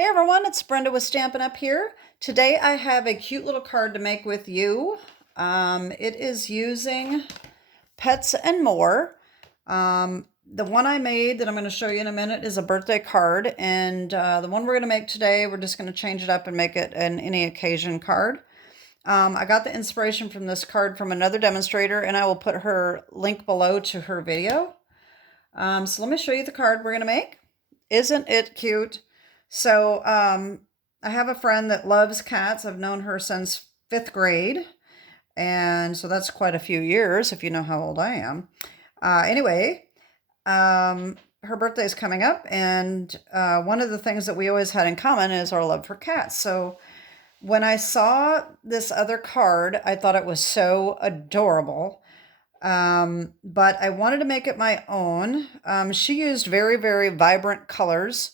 Hey everyone, it's Brenda with Stampin' Up here. Today I have a cute little card to make with you. It is using Pets and More. The one I made that I'm going to show you in a minute is a birthday card, and the one we're going to make today, we're just going to change it up and make it an any occasion card. I got the inspiration from this card from another demonstrator, and I will put her link below to her video. So let me show you the card we're going to make. Isn't it cute? So I have a friend that loves cats. I've known her since 5th grade. And so that's quite a few years if you know how old I am. Anyway, her birthday is coming up. And one of the things that we always had in common is our love for cats. So when I saw this other card, I thought it was so adorable. But I wanted to make it my own. She used very, very vibrant colors.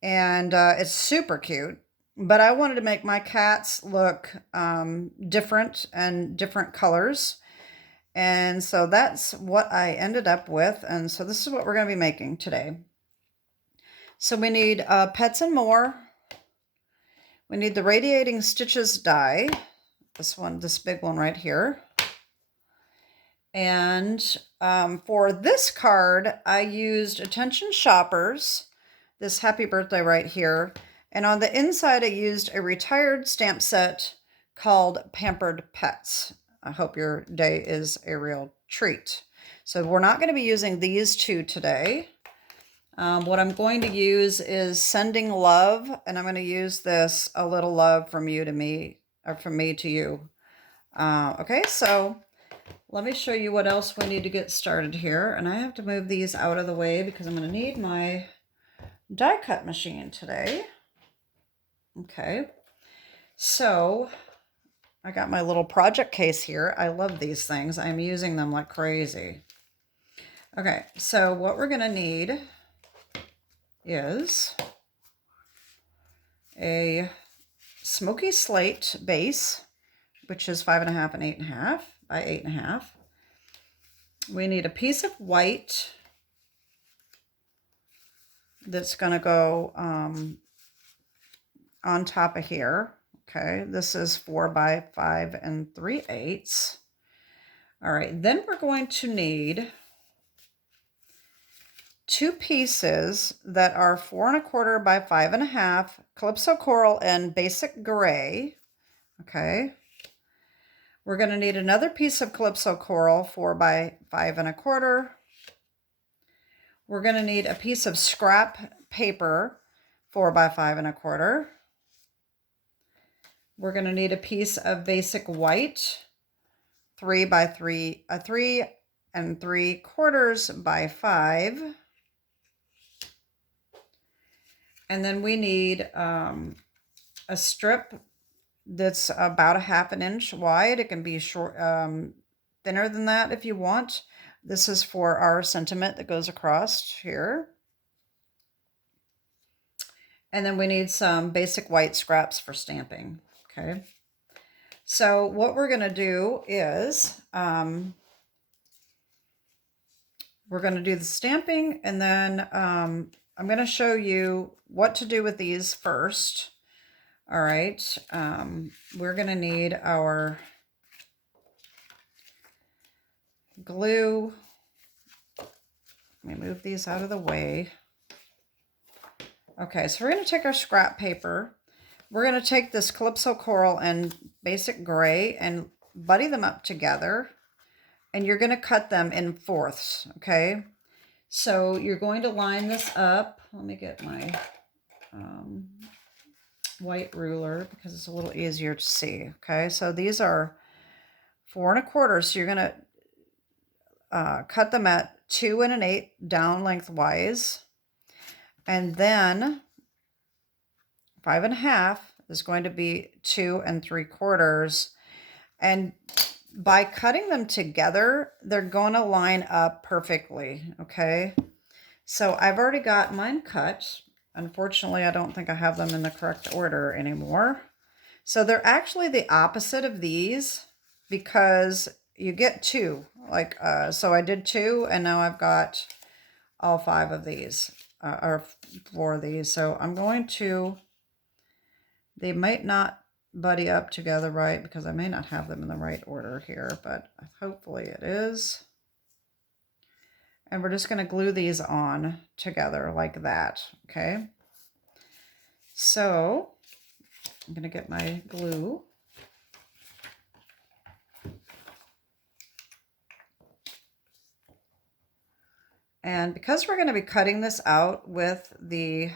And it's super cute. But I wanted to make my cats look different and different colors. And so that's what I ended up with. And so this is what we're going to be making today. So we need Pets and More. We need the Radiating Stitches die. This big one right here. And for this card, I used Attention Shoppers. This happy birthday right here. And on the inside, I used a retired stamp set called Pampered Pets. I hope your day is a real treat. So we're not going to be using these two today. What I'm going to use is Sending Love, and I'm going to use this A Little Love from You to Me, or from me to you. Okay, so let me show you what else we need to get started here. And I have to move these out of the way because I'm going to need my die cut machine today. Okay, so I got my little project case here. I love these things. I'm using them like crazy. Okay, so what we're going to need is a Smoky Slate base, which is 5.5 and 8.5 by 8.5. We need a piece of white that's going to go on top of here. Okay, this is 4 by 5 and 3/8. All right, then we're going to need two pieces that are 4 1/4 by 5.5, Calypso Coral and Basic Gray. Okay, we're going to need another piece of Calypso Coral, 4 by 5 1/4. We're going to need a piece of scrap paper, 4 by 5 1/4. We're going to need a piece of basic white, 3 by 3 3/4 by 5. And then we need a strip that's about 1/2 inch wide. It can be short, thinner than that if you want. This is for our sentiment that goes across here. And then we need some basic white scraps for stamping. Okay. So what we're going to do is we're going to do the stamping, and then I'm going to show you what to do with these first. All right. We're going to need our glue. Let me move these out of the way. Okay, so we're going to take our scrap paper. We're going to take this Calypso Coral and Basic Gray and buddy them up together. And you're going to cut them in fourths, okay? So you're going to line this up. Let me get my white ruler because it's a little easier to see, okay? So these are 4 1/4. So you're going to cut them at 2 1/8 down lengthwise. And then 5.5 is going to be 2 3/4. And by cutting them together, they're going to line up perfectly, okay? So I've already got mine cut. Unfortunately, I don't think I have them in the correct order anymore. So they're actually the opposite of these because you get 2. So I did 2, and now I've got all 5 of these. Or 4 of these. So I'm going to They might not buddy up together right because I may not have them in the right order here, but hopefully it is. And we're just going to glue these on together like that, okay? So I'm going to get my glue. And because we're going to be cutting this out with the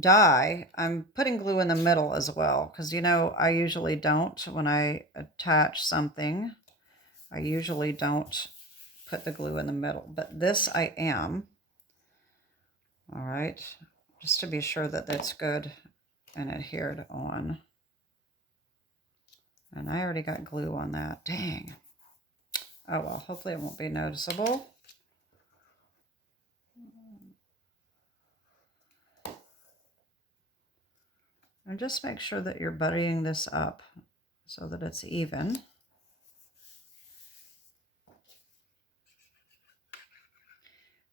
die, I'm putting glue in the middle as well, because you know I usually don't when I attach something. I usually don't put the glue in the middle, but this I am. All right, just to be sure that that's good and adhered on. And I already got glue on that. Dang. Oh well, hopefully it won't be noticeable. And just make sure that you're buddying this up so that it's even.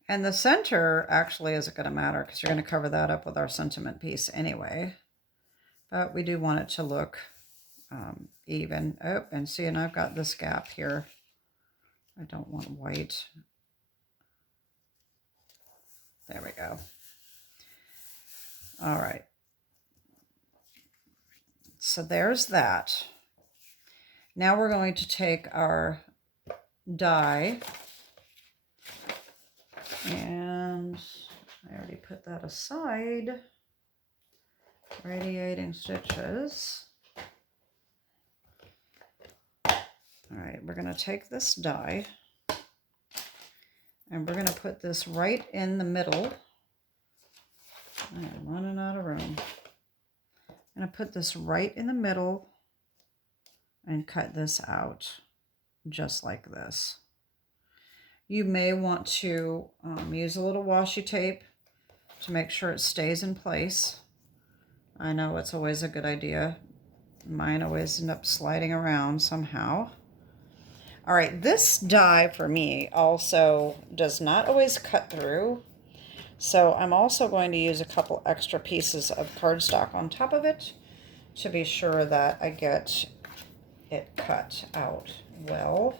And the center actually isn't going to matter because you're going to cover that up with our sentiment piece anyway. But we do want it to look even. Oh, and see, and I've got this gap here. I don't want white. There we go. All right. So there's that. Now we're going to take our die, and I already put that aside. Radiating stitches. All right, we're going to take this die and we're going to put this right in the middle. I am running out of room. I'm going to put this right in the middle and cut this out just like this. You may want to use a little washi tape to make sure it stays in place. I know it's always a good idea. Mine always end up sliding around somehow. All right, this die for me also does not always cut through. So I'm also going to use a couple extra pieces of cardstock on top of it to be sure that I get it cut out well.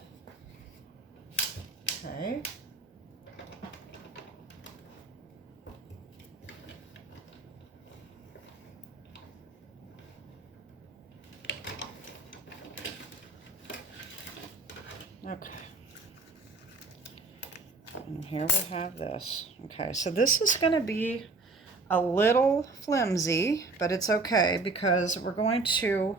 Okay. Okay. And here we have this. Okay, so this is going to be a little flimsy, but it's okay because we're going to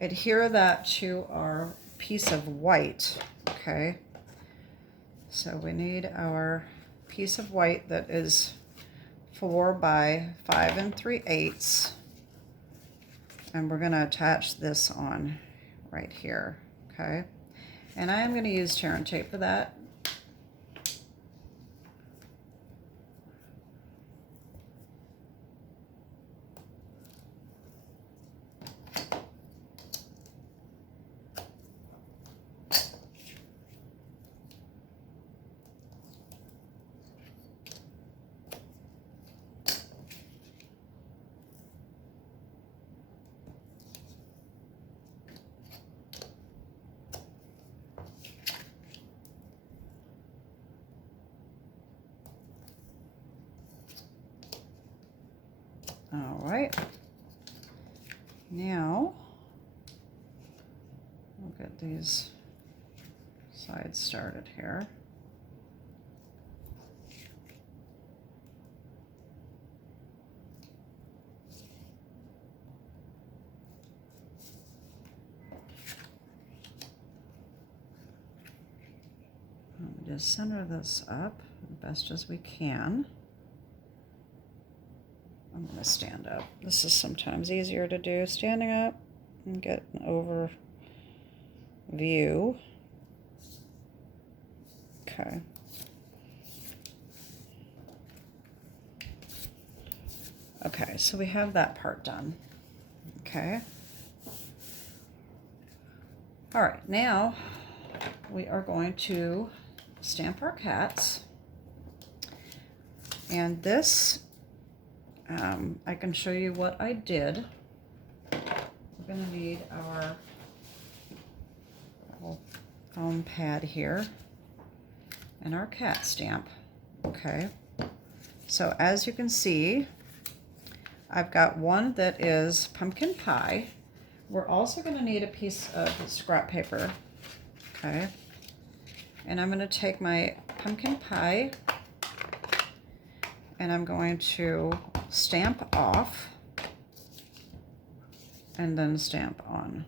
adhere that to our piece of white. Okay. So we need our piece of white that is 4 by 5 3/8, and we're going to attach this on right here. Okay. And I am going to use tear and tape for that. All right, now we'll get these sides started here. Just center this up as best as we can. I'm going to stand up. This is sometimes easier to do standing up and get an overview. Okay. Okay, so we have that part done. Okay. All right, now we are going to stamp our cats. And this I can show you what I did. We're going to need our little foam pad here and our cat stamp. Okay, so as you can see, I've got one that is pumpkin pie. We're also going to need a piece of scrap paper. Okay, and I'm going to take my pumpkin pie and I'm going to stamp off and then stamp on.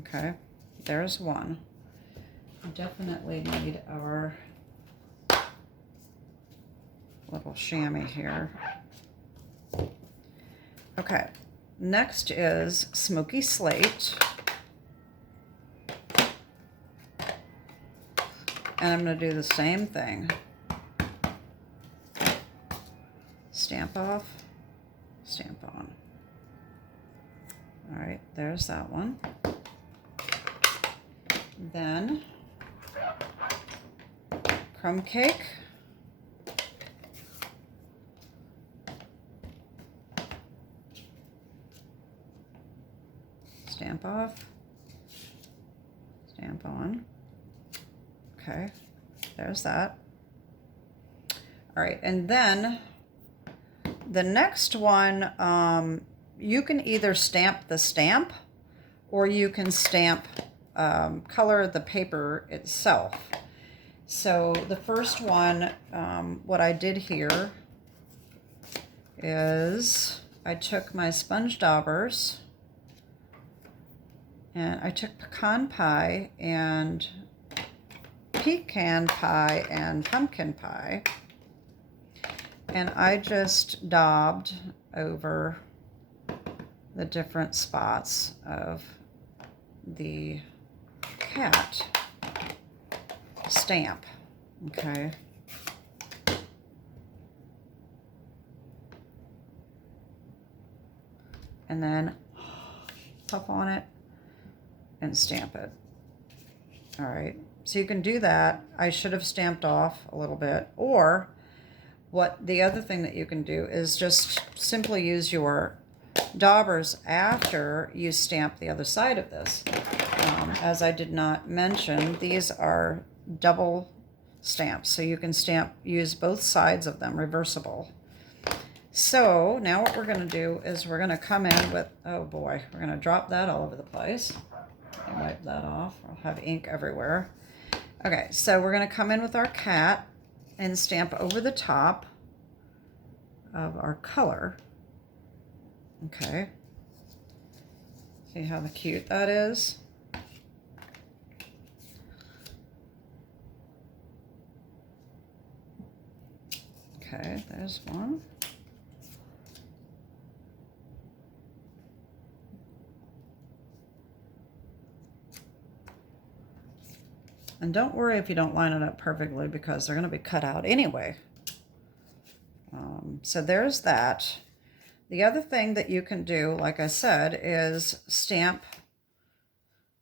Okay, there's one. We definitely need our little chamois here. Okay, next is Smoky Slate. And I'm going to do the same thing. Stamp off, stamp on. All right, there's that one. Then crumb cake. Stamp off, stamp on. Okay, there's that. All right, and then the next one, you can either stamp the stamp or you can stamp, color the paper itself. So the first one, what I did here is I took my sponge daubers and I took pecan pie and pecan pie and pumpkin pie, and I just daubed over the different spots of the cat stamp. Okay. And then puff on it and stamp it. All right, so you can do that. I should have stamped off a little bit, or what the other thing that you can do is just simply use your daubers after you stamp the other side of this. As I did not mention, these are double stamps, so you can use both sides of them, reversible. So now what we're going to do is we're going to come in with, oh boy, we're going to drop that all over the place. I'll wipe that off. I'll have ink everywhere. Okay, so we're going to come in with our cat and stamp over the top of our color. Okay. See how cute that is? Okay, there's one. And don't worry if you don't line it up perfectly, because they're going to be cut out anyway. So there's that. The other thing that you can do, like I said, is stamp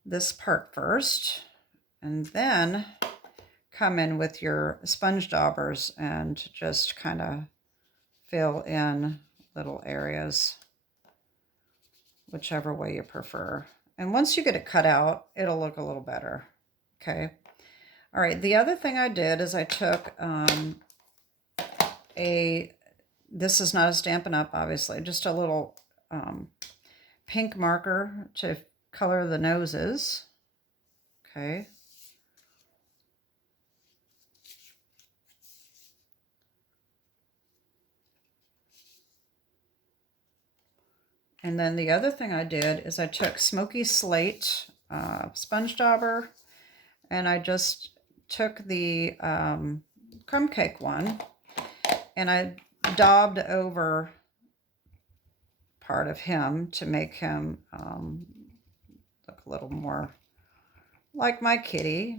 this part first, and then come in with your sponge daubers and just kind of fill in little areas, whichever way you prefer. And once you get it cut out, it'll look a little better. Okay. All right, the other thing I did is I took this is not a Stampin' Up, obviously, just a little pink marker to color the noses. Okay. And then the other thing I did is I took Smoky Slate sponge dauber, and I just took the crumb cake one, and I daubed over part of him to make him look a little more like my kitty,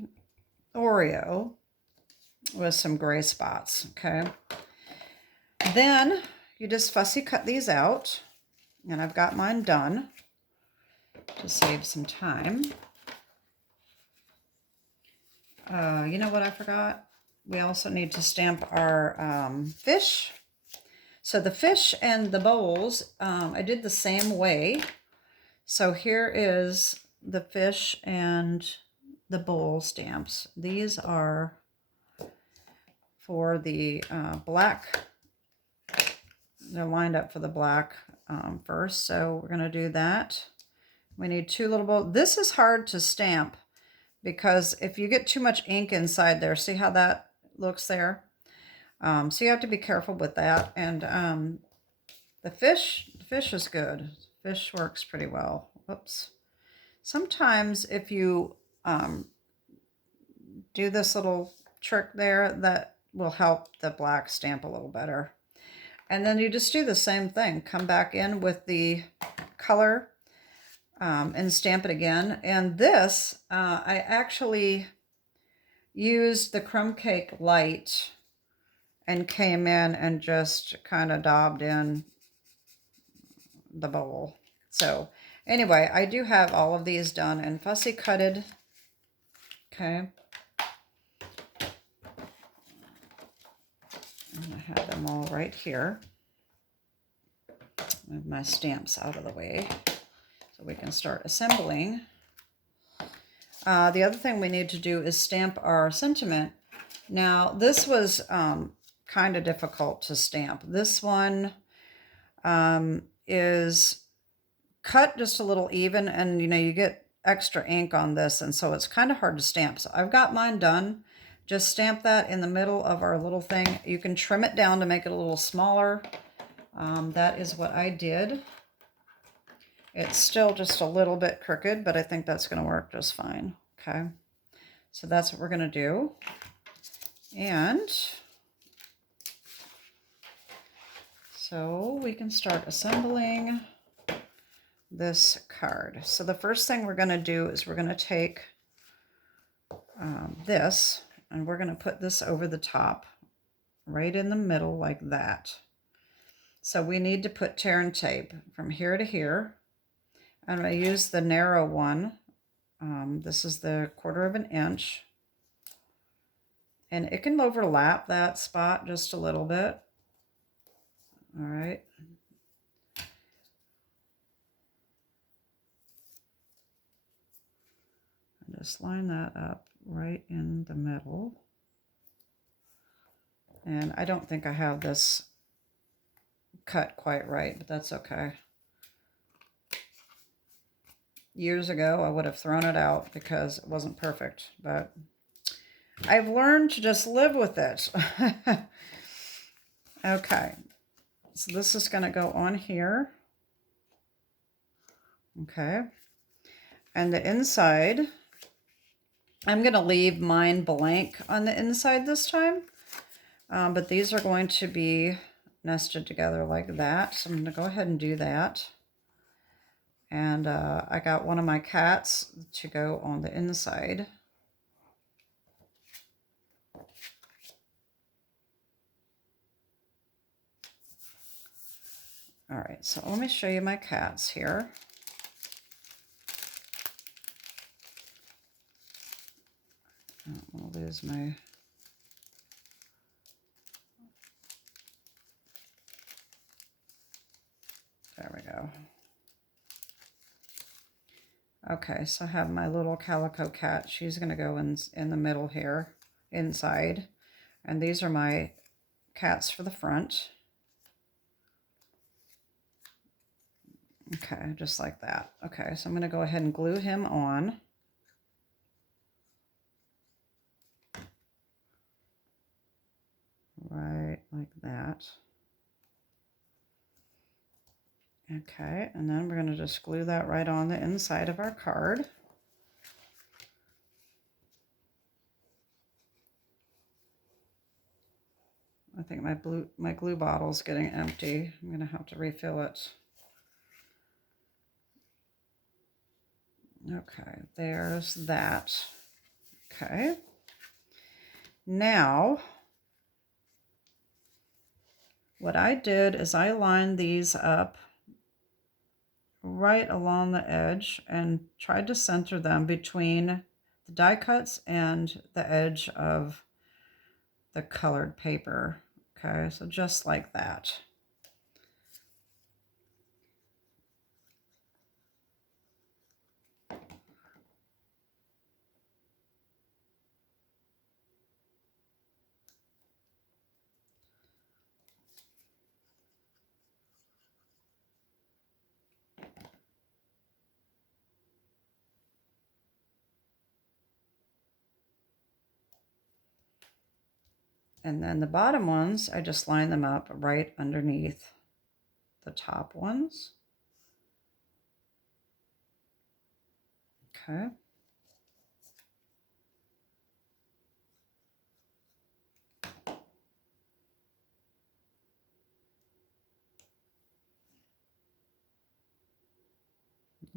Oreo, with some gray spots. Okay. Then you just fussy cut these out, and I've got mine done to save some time. You know what I forgot? We also need to stamp our fish. So the fish and the bowls, I did the same way. So here is the fish and the bowl stamps. These are for the black. They're lined up for the black first, so we're going to do that. We need 2 little bowls. This is hard to stamp because if you get too much ink inside there, see how that looks there? So you have to be careful with that. And the fish is good. Fish works pretty well. Whoops. Sometimes if you do this little trick there, that will help the black stamp a little better. And then you just do the same thing. Come back in with the color and stamp it again. And this, I actually used the Crumb Cake Light and came in and just kind of daubed in the bowl. So anyway, I do have all of these done and fussy cutted. Okay. And I have them all right here. Move my stamps out of the way so we can start assembling. The other thing we need to do is stamp our sentiment. Now, this was kind of difficult to stamp. This one is cut just a little even, and you get extra ink on this, and so it's kind of hard to stamp. So I've got mine done. Just stamp that in the middle of our little thing. You can trim it down to make it a little smaller. That is what I did. It's still just a little bit crooked, but I think that's going to work just fine. Okay, so that's what we're going to do. And so we can start assembling this card. So the first thing we're going to do is we're going to take this, and we're going to put this over the top, right in the middle like that. So we need to put tear and tape from here to here. I'm going to use the narrow one. This is the 1/4 inch. And it can overlap that spot just a little bit. All right. And just line that up right in the middle. And I don't think I have this cut quite right, but that's okay. Years ago, I would have thrown it out because it wasn't perfect, but I've learned to just live with it. Okay, so this is going to go on here. Okay, and the inside, I'm going to leave mine blank on the inside this time, but these are going to be nested together like that. So I'm going to go ahead and do that. And I got one of my cats to go on the inside. All right, so let me show you my cats here. I don't want to lose my... There we go. Okay, so I have my little calico cat. She's going to go in the middle here, inside. And these are my cats for the front. Okay, just like that. Okay, so I'm going to go ahead and glue him on. Right like that. Okay, and then we're going to just glue that right on the inside of our card. I think my glue bottle's getting empty. I'm going to have to refill it. Okay, there's that. Okay. Now, what I did is I lined these up right along the edge and tried to center them between the die cuts and the edge of the colored paper. Okay, so just like that. And then the bottom ones, I just line them up right underneath the top ones. Okay.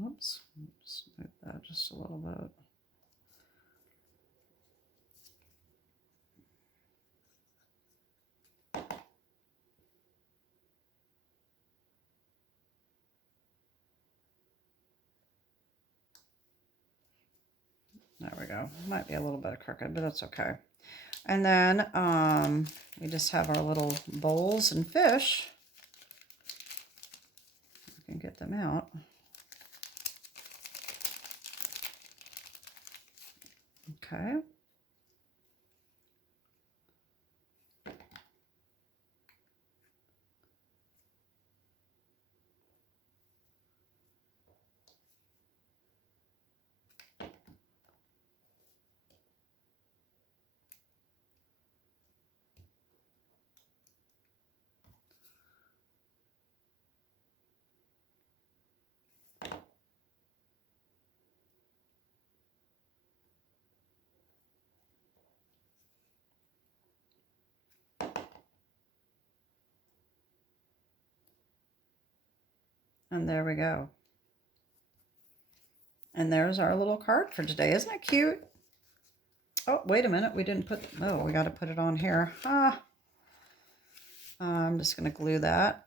Oops, just move that just a little bit. There we go. Might be a little bit crooked, but that's okay. And then we just have our little bowls and fish. We can get them out. Okay. And there we go. And there's our little card for today. Isn't it cute? Oh, wait a minute. We didn't put, oh, we got to put it on here. I'm just going to glue that.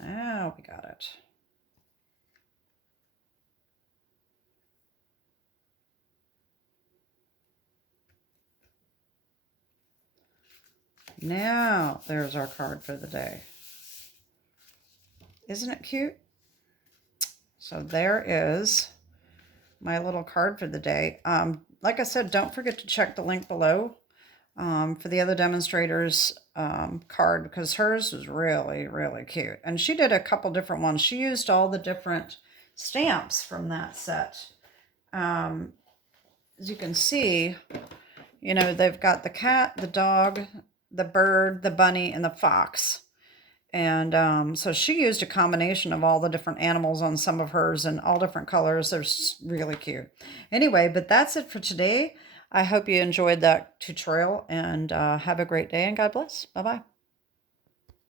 Now we got it. Now there's our card for the day. Isn't it cute? So there is my little card for the day. Like I said, don't forget to check the link below for the other demonstrators card, because hers was really, really cute. And she did a couple different ones. She used all the different stamps from that set. As you can see, you know, they've got the cat, the dog, the bird, the bunny, and the fox. And so she used a combination of all the different animals on some of hers and all different colors. They're really cute. Anyway, but that's it for today. I hope you enjoyed that tutorial, and have a great day, and God bless. Bye-bye.